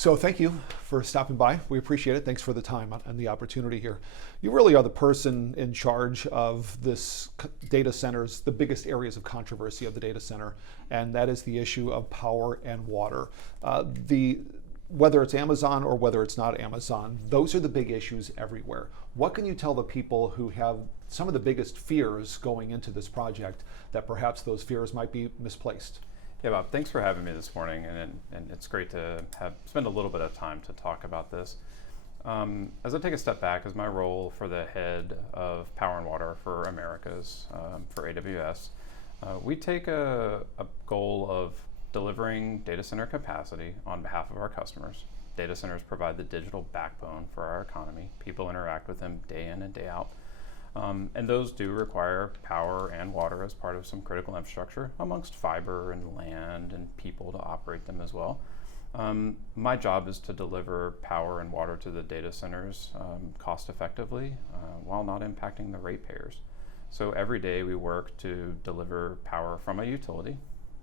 So thank you for stopping by. We appreciate it. Thanks for the time and the opportunity here. You really are the person in charge of this data centers, the biggest areas of controversy of the data center, and that is the issue of power and water. Whether it's Amazon or whether it's not Amazon, those are the big issues everywhere. What can you tell the people who have some of the biggest fears going into this project that perhaps those fears might be misplaced? Yeah, Bob, thanks for having me this morning, and it's great to spend a little bit of time to talk about this. As I take a step back, as my role for the head of Power and Water for Americas, for AWS, we take a goal of delivering data center capacity on behalf of our customers. Data centers provide the digital backbone for our economy. People interact with them day in and day out. And those do require power and water as part of some critical infrastructure, amongst fiber and land and people to operate them as well. My job is to deliver power and water to the data centers cost effectively while not impacting the ratepayers. So every day we work to deliver power from a utility,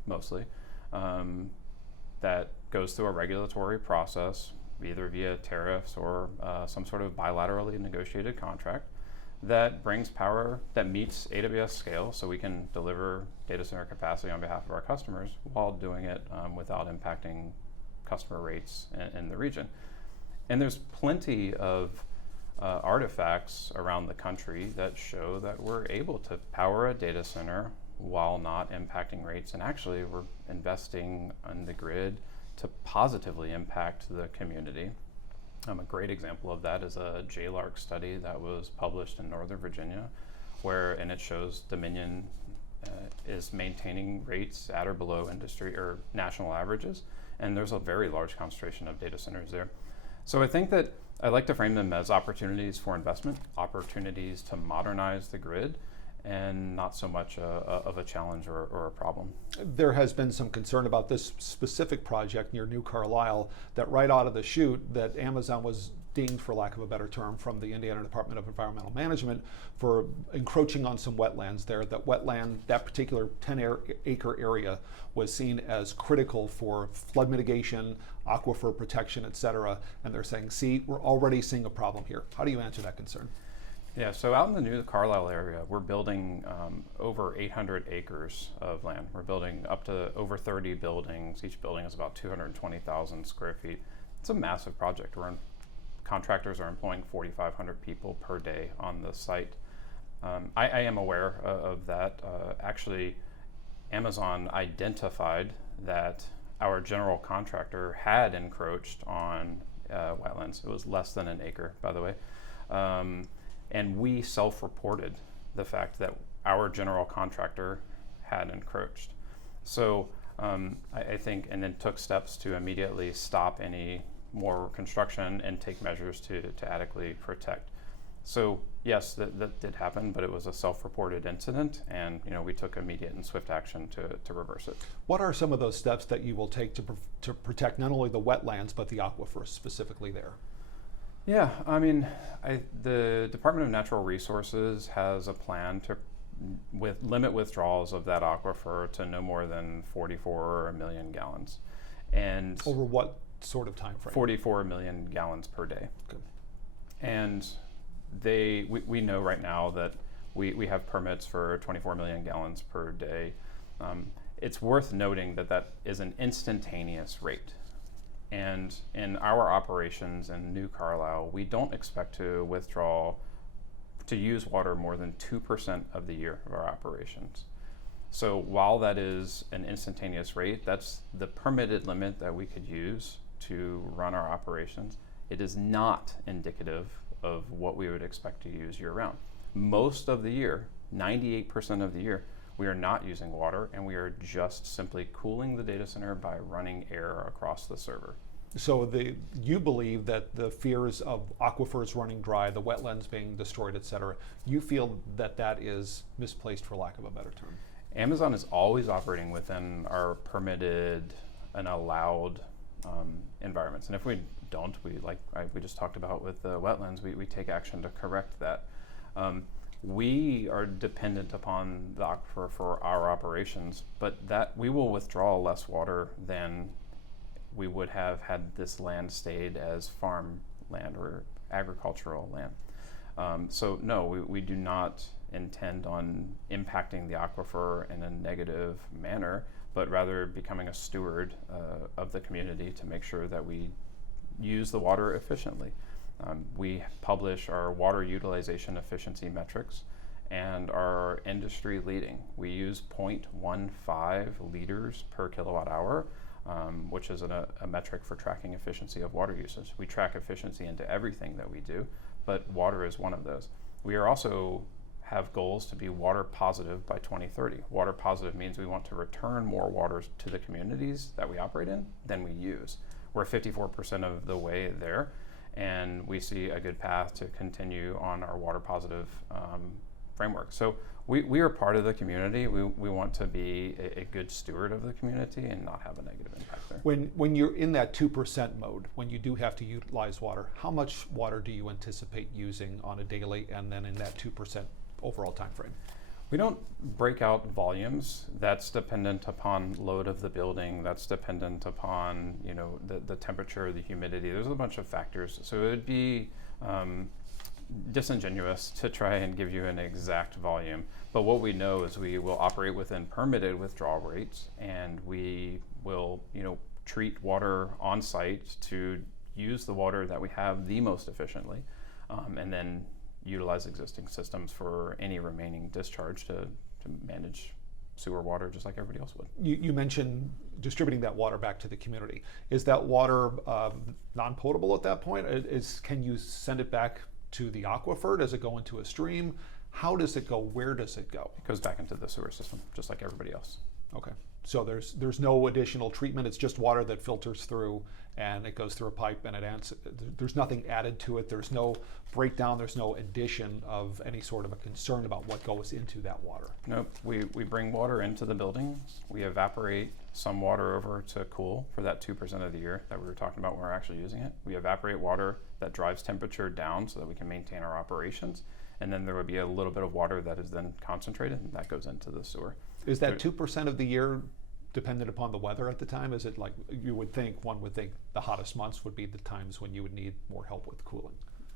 mostly, that goes through a regulatory process, either via tariffs or some sort of bilaterally negotiated contract, that brings power that meets AWS scale so we can deliver data center capacity on behalf of our customers while doing it without impacting customer rates in the region. And there's plenty of artifacts around the country that show that we're able to power a data center while not impacting rates, and actually we're investing on the grid to positively impact the community. A great example of that is a JLARC study that was published in Northern Virginia, and it shows Dominion is maintaining rates at or below industry or national averages, and there's a very large concentration of data centers there. So I think that I like to frame them as opportunities for investment, opportunities to modernize the grid, and not so much of a challenge or a problem. There has been some concern about this specific project near New Carlisle that right out of the chute that Amazon was dinged, for lack of a better term, from the Indiana Department of Environmental Management for encroaching on some wetlands there. That particular 10-acre area was seen as critical for flood mitigation, aquifer protection, et cetera. And they're saying, see, we're already seeing a problem here. How do you answer that concern? Yeah, so out in the New Carlisle area, we're building over 800 acres of land. We're building up to over 30 buildings. Each building is about 220,000 square feet. It's a massive project. Contractors are employing 4,500 people per day on the site. I am aware of that. Actually, Amazon identified that our general contractor had encroached on wetlands. It was less than an acre, by the way. And we self-reported the fact that our general contractor had encroached. So I think, and then took steps to immediately stop any more construction and take measures to adequately protect. So yes, that did happen, but it was a self-reported incident, and we took immediate and swift action to reverse it. What are some of those steps that you will take to protect not only the wetlands, but the aquifers specifically there? Yeah, I mean, the Department of Natural Resources has a plan to limit withdrawals of that aquifer to no more than 44 million gallons. And over what sort of time frame? 44 million gallons per day. Good. And we know right now that we have permits for 24 million gallons per day. It's worth noting that is an instantaneous rate. And in our operations in New Carlisle, we don't expect to use water more than 2% of the year of our operations. So while that is an instantaneous rate, that's the permitted limit that we could use to run our operations. It is not indicative of what we would expect to use year round. Most of the year, 98% of the year, we are not using water, and we are just simply cooling the data center by running air across the server. So you believe that the fears of aquifers running dry, the wetlands being destroyed, et cetera, you feel that is misplaced, for lack of a better term? Amazon is always operating within our permitted and allowed environments. And if we don't, we just talked about with the wetlands, we take action to correct that. We are dependent upon the aquifer for our operations, but that we will withdraw less water than we would have had this land stayed as farm land or agricultural land. So no, we do not intend on impacting the aquifer in a negative manner, but rather becoming a steward of the community to make sure that we use the water efficiently. We publish our water utilization efficiency metrics and are industry leading. We use 0.15 liters per kilowatt hour, which is a metric for tracking efficiency of water usage. We track efficiency into everything that we do, but water is one of those. We are also have goals to be water positive by 2030. Water positive means we want to return more water to the communities that we operate in than we use. We're 54% of the way there, and we see a good path to continue on our water positive framework. So we are part of the community. We want to be a good steward of the community and not have a negative impact there. When you're in that 2% mode, when you do have to utilize water, how much water do you anticipate using on a daily and then in that 2% overall time frame? We don't break out volumes. That's dependent upon load of the building. That's dependent upon the temperature, the humidity. There's a bunch of factors. So it would be disingenuous to try and give you an exact volume. But what we know is we will operate within permitted withdrawal rates, and we will treat water on site to use the water that we have the most efficiently, and then utilize existing systems for any remaining discharge to manage sewer water just like everybody else would. You mentioned distributing that water back to the community. Is that water non-potable at that point? Can you send it back to the aquifer? Does it go into a stream? How does it go? Where does it go? It goes back into the sewer system just like everybody else. Okay. So there's no additional treatment. It's just water that filters through and it goes through a pipe and there's nothing added to it. There's no breakdown. There's no addition of any sort of a concern about what goes into that water. Nope. We bring water into the building. We evaporate some water over to cool for that 2% of the year that we were talking about when we're actually using it. We evaporate water that drives temperature down so that we can maintain our operations. And then there would be a little bit of water that is then concentrated and that goes into the sewer. Is that 2% of the year dependent upon the weather at the time? Is it like one would think the hottest months would be the times when you would need more help with cooling?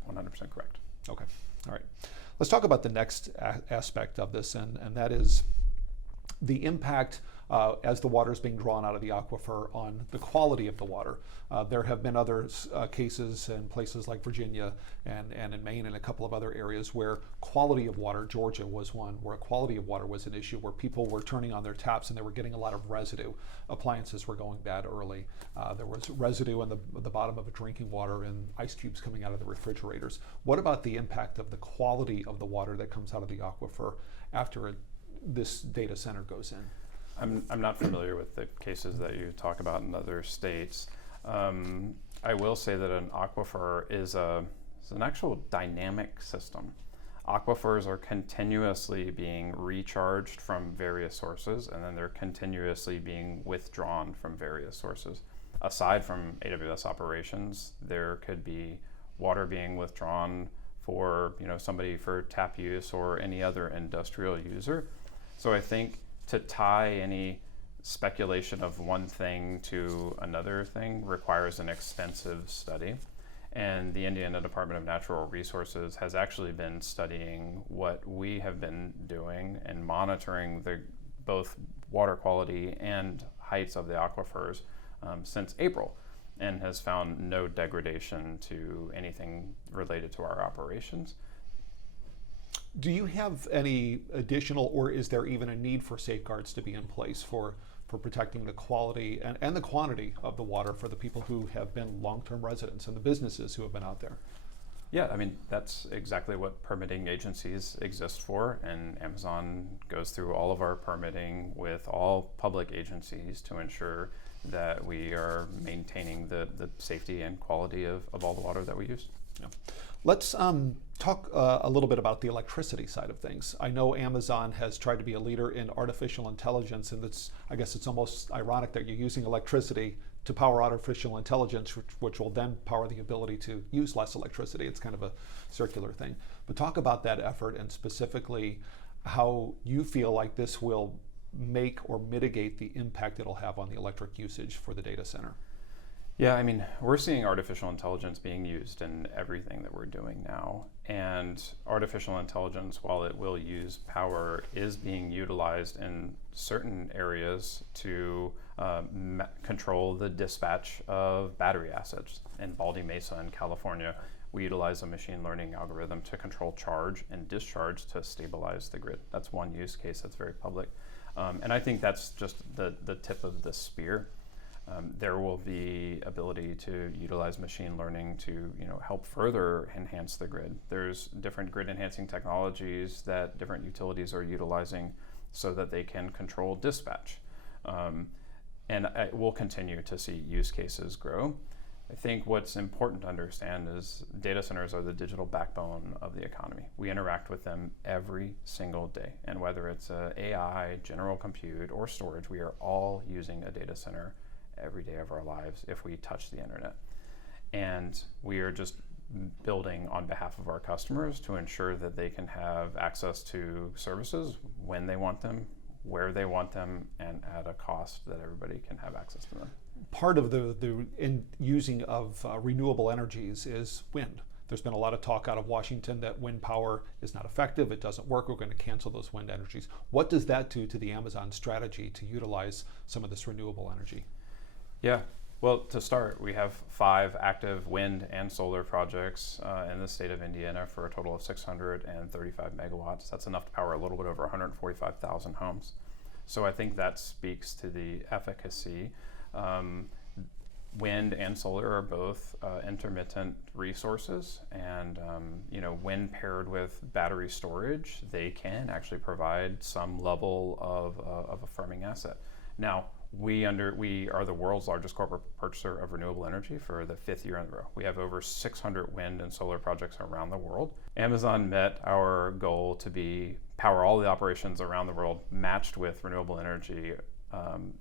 100% correct. Okay, all right. Let's talk about the next aspect of this, and that is the impact as the water is being drawn out of the aquifer on the quality of the water. There have been other cases in places like Virginia and in Maine and a couple of other areas where quality of water, Georgia was one, where quality of water was an issue, where people were turning on their taps and they were getting a lot of residue. Appliances were going bad early. There was residue on the bottom of a drinking water and ice cubes coming out of the refrigerators. What about the impact of the quality of the water that comes out of the aquifer after this data center goes in? I'm not familiar with the cases that you talk about in other states. I will say that an aquifer is an actual dynamic system. Aquifers are continuously being recharged from various sources, and then they're continuously being withdrawn from various sources. Aside from AWS operations, there could be water being withdrawn for somebody for tap use or any other industrial user. So I think to tie any speculation of one thing to another thing requires an extensive study. And the Indiana Department of Natural Resources has actually been studying what we have been doing and monitoring both water quality and heights of the aquifers since April, and has found no degradation to anything related to our operations. Do you have any additional, or is there even a need for safeguards to be in place for protecting the quality and the quantity of the water for the people who have been long-term residents and the businesses who have been out there? Yeah, I mean, that's exactly what permitting agencies exist for, and Amazon goes through all of our permitting with all public agencies to ensure that we are maintaining the safety and quality of all the water that we use. Yeah. Let's talk a little bit about the electricity side of things. I know Amazon has tried to be a leader in artificial intelligence, and I guess it's almost ironic that you're using electricity to power artificial intelligence, which will then power the ability to use less electricity. It's kind of a circular thing. But talk about that effort and specifically how you feel like this will make or mitigate the impact it'll have on the electric usage for the data center. Yeah, I mean, we're seeing artificial intelligence being used in everything that we're doing now. And artificial intelligence, while it will use power, is being utilized in certain areas to control the dispatch of battery assets. In Baldy Mesa in California, we utilize a machine learning algorithm to control charge and discharge to stabilize the grid. That's one use case that's very public. And I think that's just the tip of the spear. There will be ability to utilize machine learning to help further enhance the grid. There's different grid enhancing technologies that different utilities are utilizing so that they can control dispatch. And we'll continue to see use cases grow. I think what's important to understand is data centers are the digital backbone of the economy. We interact with them every single day. And whether it's AI, general compute, or storage, we are all using a data center every day of our lives if we touch the internet. And we are just building on behalf of our customers to ensure that they can have access to services when they want them, where they want them, and at a cost that everybody can have access to them. Part of the using of renewable energies is wind. There's been a lot of talk out of Washington that wind power is not effective, it doesn't work, we're going to cancel those wind energies. What does that do to the Amazon strategy to utilize some of this renewable energy? Yeah, well, to start, we have 5 active wind and solar projects in the state of Indiana for a total of 635 megawatts. That's enough to power a little bit over 145,000 homes. So I think that speaks to the efficacy. Wind and solar are both intermittent resources, and wind paired with battery storage, they can actually provide some level of a firming asset. Now, we are the world's largest corporate purchaser of renewable energy for the 5th year in a row. We have over 600 wind and solar projects around the world. Amazon met our goal to power all the operations around the world matched with renewable energy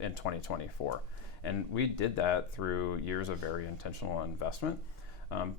in 2024. And we did that through years of very intentional investment.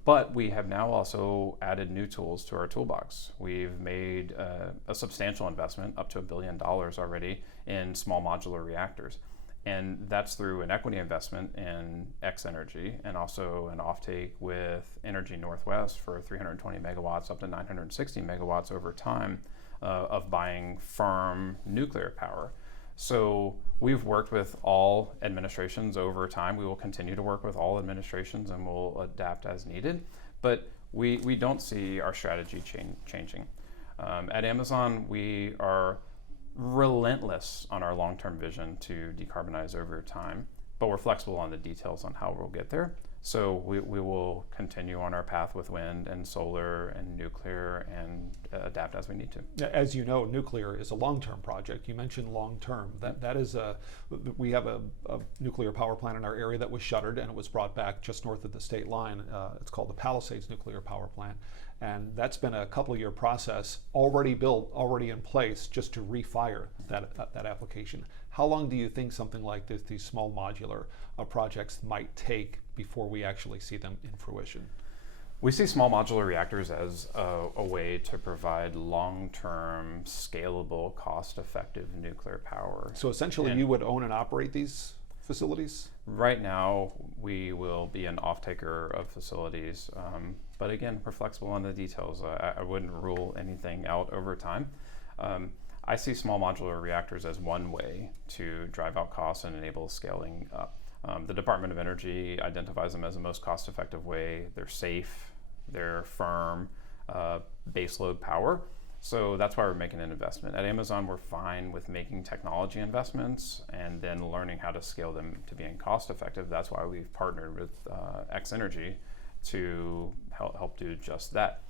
But we have now also added new tools to our toolbox. We've made a substantial investment, up to $1 billion already, in small modular reactors. And that's through an equity investment in X Energy and also an offtake with Energy Northwest for 320 megawatts up to 960 megawatts over time of buying firm nuclear power. So we've worked with all administrations over time. We will continue to work with all administrations and we'll adapt as needed. But we don't see our strategy changing. At Amazon, we are relentless on our long-term vision to decarbonize over time, but we're flexible on the details on how we'll get there. So we will continue on our path with wind and solar and nuclear and adapt as we need to. As you know, nuclear is a long-term project. You mentioned long-term. That is we have a nuclear power plant in our area that was shuttered and it was brought back just north of the state line. It's called the Palisades Nuclear Power Plant. And that's been a couple-year process, already built, already in place, just to refire that application. How long do you think something like this, these small modular projects might take before we actually see them in fruition? We see small modular reactors as a way to provide long-term, scalable, cost-effective nuclear power. So essentially you would own and operate these facilities? Right now, we will be an off-taker of facilities. But again, we're flexible on the details. I wouldn't rule anything out over time. I see small modular reactors as one way to drive out costs and enable scaling up. The Department of Energy identifies them as the most cost-effective way. They're safe, they're firm, baseload power. So that's why we're making an investment. At Amazon, we're fine with making technology investments and then learning how to scale them to being cost-effective. That's why we've partnered with X Energy to help do just that.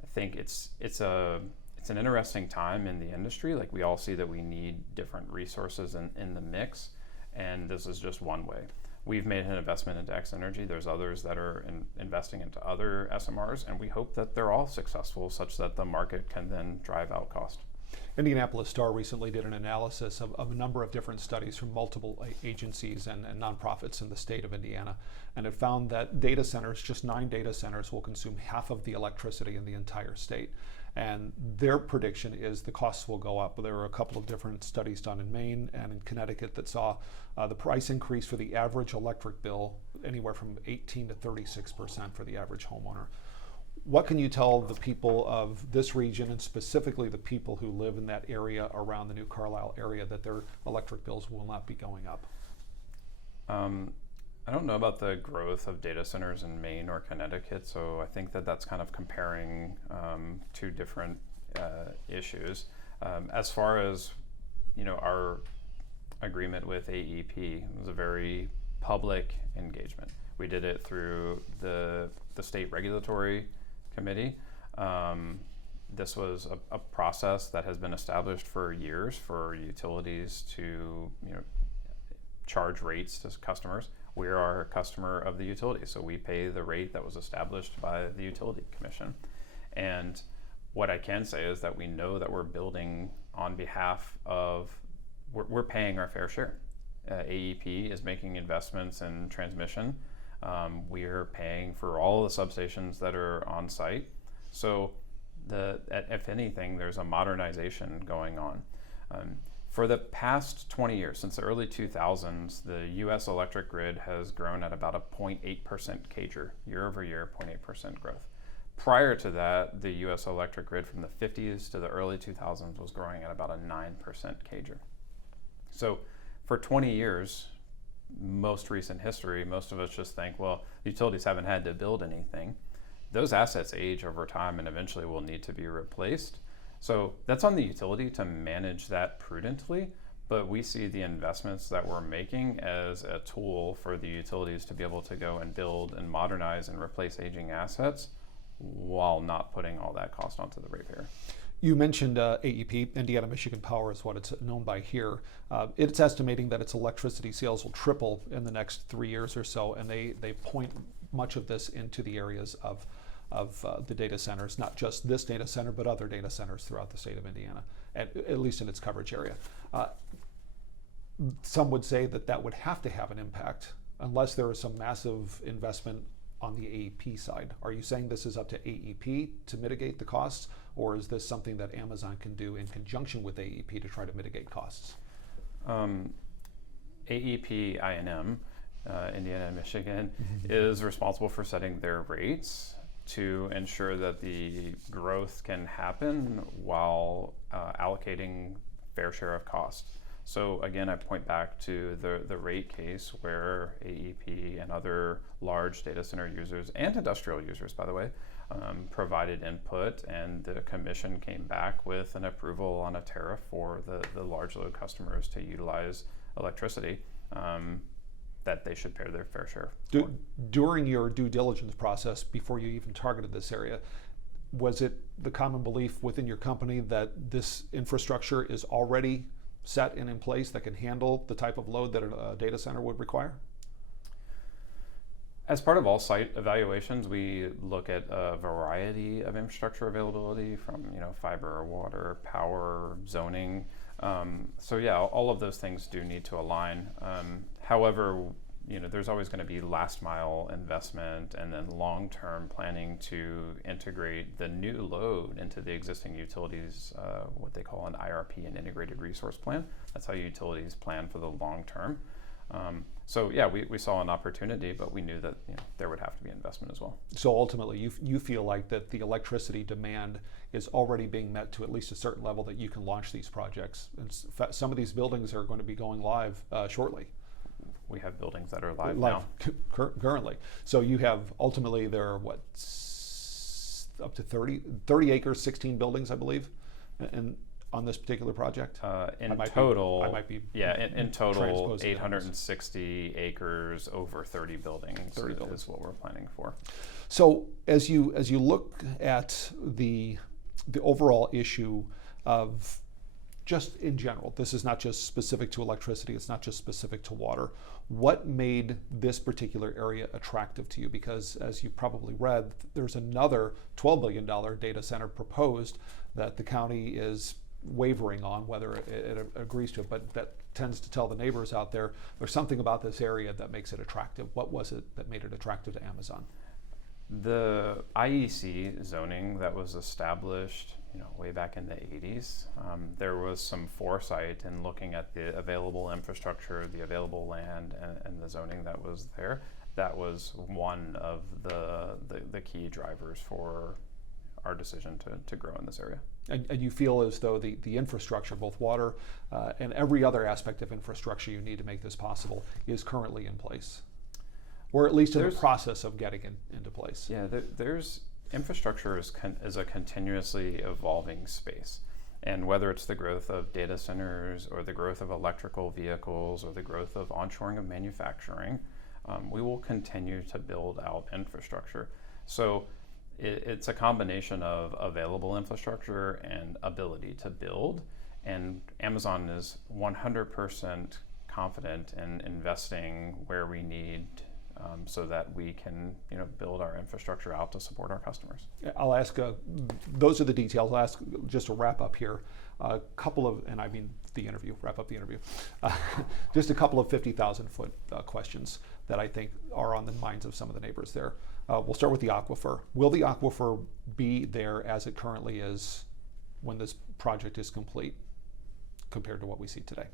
I think it's an interesting time in the industry. Like, we all see that we need different resources in the mix, and this is just one way. We've made an investment into X Energy. There's others that are investing into other SMRs, and we hope that they're all successful such that the market can then drive out cost. Indianapolis Star recently did an analysis of a number of different studies from multiple agencies and nonprofits in the state of Indiana, and it found that data centers, just 9 data centers, will consume half of the electricity in the entire state. And their prediction is the costs will go up. There were a couple of different studies done in Maine and in Connecticut that saw the price increase for the average electric bill anywhere from 18 to 36% for the average homeowner. What can you tell the people of this region, and specifically the people who live in that area around the New Carlisle area, that their electric bills will not be going up? I don't know about the growth of data centers in Maine or Connecticut, so I think that that's kind of comparing two different issues. As far as our agreement with AEP, it was a very public engagement. We did it through the state regulatory committee. This was a process that has been established for years for utilities to charge rates to customers. We are a customer of the utility, so we pay the rate that was established by the Utility Commission. And what I can say is that we know that we're building on behalf of, we're paying our fair share. AEP is making investments in transmission. We are paying for all the substations that are on site. So if anything, there's a modernization going on. For the past 20 years, since the early 2000s, the U.S. electric grid has grown at about a 0.8% CAGR, year over year, 0.8% growth. Prior to that, the U.S. electric grid from the 50s to the early 2000s was growing at about a 9% CAGR. So for 20 years, most recent history, most of us just think, well, utilities haven't had to build anything. Those assets age over time and eventually will need to be replaced. So that's on the utility to manage that prudently, but we see the investments that we're making as a tool for the utilities to be able to go and build and modernize and replace aging assets while not putting all that cost onto the ratepayer. You mentioned AEP, Indiana Michigan Power is what it's known by here. It's estimating that its electricity sales will triple in the next 3 years or so, and they point much of this into the areas of the data centers, not just this data center, but other data centers throughout the state of Indiana, at least in its coverage area. Some would say that would have to have an impact unless there is some massive investment on the AEP side. Are you saying this is up to AEP to mitigate the costs, or is this something that Amazon can do in conjunction with AEP to try to mitigate costs? AEP INM, Indiana and Michigan, is responsible for setting their rates to ensure that the growth can happen while allocating fair share of costs. So again, I point back to the rate case where AEP and other large data center users and industrial users, by the way, provided input, and the commission came back with an approval on a tariff for the large load customers to utilize electricity that they should pay their fair share. During your due diligence process, before you even targeted this area, was it the common belief within your company that this infrastructure is already set and in place that can handle the type of load that a data center would require? As part of all site evaluations, we look at a variety of infrastructure availability from fiber, water, power, zoning. So yeah, all of those things do need to align. However, there's always going to be last mile investment and then long-term planning to integrate the new load into the existing utilities, what they call an IRP, an integrated resource plan. That's how utilities plan for the long term. So yeah, we saw an opportunity, but we knew that there would have to be investment as well. So ultimately, you feel like that the electricity demand is already being met to at least a certain level that you can launch these projects. And some of these buildings are going to be going live shortly. We have buildings that are live now. Currently. So you have, ultimately, there are up to 30 acres, 16 buildings, I believe, and on this particular project? In total, 860 acres, over 30 buildings is what we're planning for. So as you look at the overall issue of, just in general, this is not just specific to electricity, it's not just specific to water. What made this particular area attractive to you? Because as you probably read, there's another $12 billion data center proposed that the county is wavering on whether it agrees to it, but that tends to tell the neighbors out there's something about this area that makes it attractive. What was it that made it attractive to Amazon? The IEC zoning that was established, way back in the 80s, there was some foresight in looking at the available infrastructure, the available land, and the zoning that was there. That was one of the key drivers for our decision to grow in this area. And you feel as though the infrastructure, both water and every other aspect of infrastructure you need to make this possible, is currently in place? Or at least in the process of getting into place? Yeah, there's infrastructure is a continuously evolving space. And whether it's the growth of data centers or the growth of electrical vehicles or the growth of onshoring of manufacturing, we will continue to build out infrastructure. So it's a combination of available infrastructure and ability to build. And Amazon is 100% confident in investing where we need so that we can build our infrastructure out to support our customers. I'll ask, those are the details. I'll ask just to wrap up here, a couple of, and I mean the interview, wrap up the interview, just a couple of 50,000 foot questions that I think are on the minds of some of the neighbors there. We'll start with the aquifer. Will the aquifer be there as it currently is when this project is complete compared to what we see today?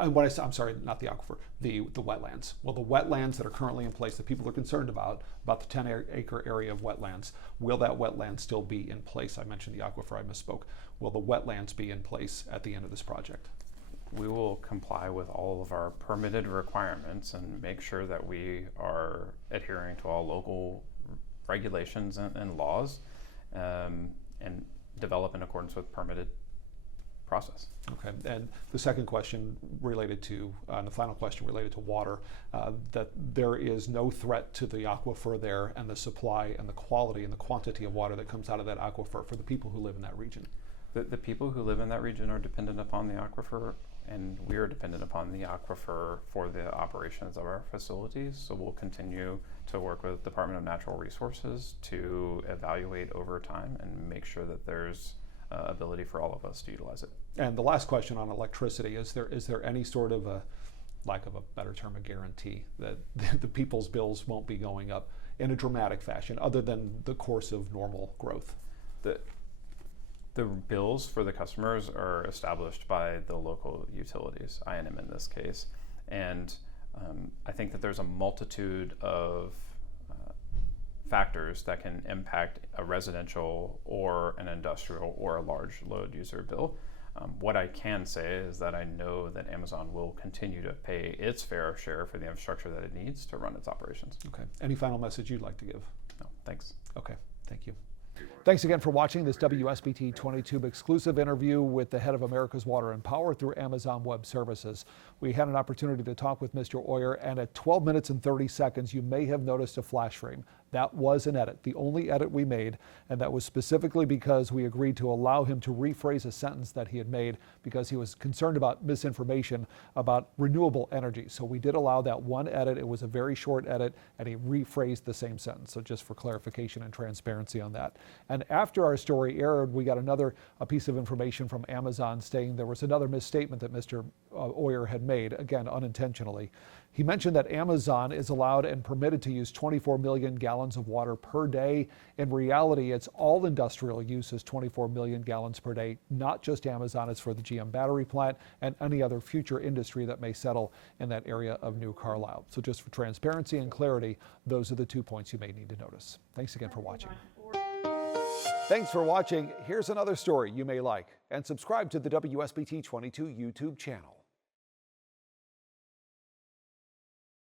I'm sorry, not the aquifer, the wetlands. Well, the wetlands that are currently in place that people are concerned about the 10-acre area of wetlands, will that wetland still be in place? I mentioned the aquifer, I misspoke. Will the wetlands be in place at the end of this project? We will comply with all of our permitted requirements and make sure that we are adhering to all local regulations and laws and develop in accordance with permitted process. Okay, and the second question related to, and the final question related to water, that there is no threat to the aquifer there and the supply and the quality and the quantity of water that comes out of that aquifer for the people who live in that region. The people who live in that region are dependent upon the aquifer, and we are dependent upon the aquifer for the operations of our facilities. So we'll continue to work with the Department of Natural Resources to evaluate over time and make sure that there's ability for all of us to utilize it. And the last question on electricity, is there any sort of a, lack of a better term, a guarantee that the people's bills won't be going up in a dramatic fashion other than the course of normal growth? The bills for the customers are established by the local utilities, I&M in this case, and I think that there's a multitude of factors that can impact a residential or an industrial or a large load user bill. What I can say is that I know that Amazon will continue to pay its fair share for the infrastructure that it needs to run its operations. Okay. Any final message you'd like to give? No, thanks. Okay, thank you. Thanks again for watching this WSBT 22 exclusive interview with the head of America's Water and Power through Amazon Web Services. We had an opportunity to talk with Mr. Oyer, and at 12 minutes and 30 seconds, you may have noticed a flash frame. That was an edit, the only edit we made, and that was specifically because we agreed to allow him to rephrase a sentence that he had made because he was concerned about misinformation about renewable energy. So we did allow that one edit. It was a very short edit, and he rephrased the same sentence. So just for clarification and transparency on that. And after our story aired, we got a piece of information from Amazon saying there was another misstatement that Mr. Oyer had made, again, unintentionally. He mentioned that Amazon is allowed and permitted to use 24 million gallons of water per day. In reality, it's all industrial use is 24 million gallons per day, not just Amazon. It's for the GM battery plant and any other future industry that may settle in that area of New Carlisle. So just for transparency and clarity, those are the 2 points you may need to notice. Thanks again for watching. Thanks for watching. Here's another story you may like, and subscribe to the WSBT 22 YouTube channel.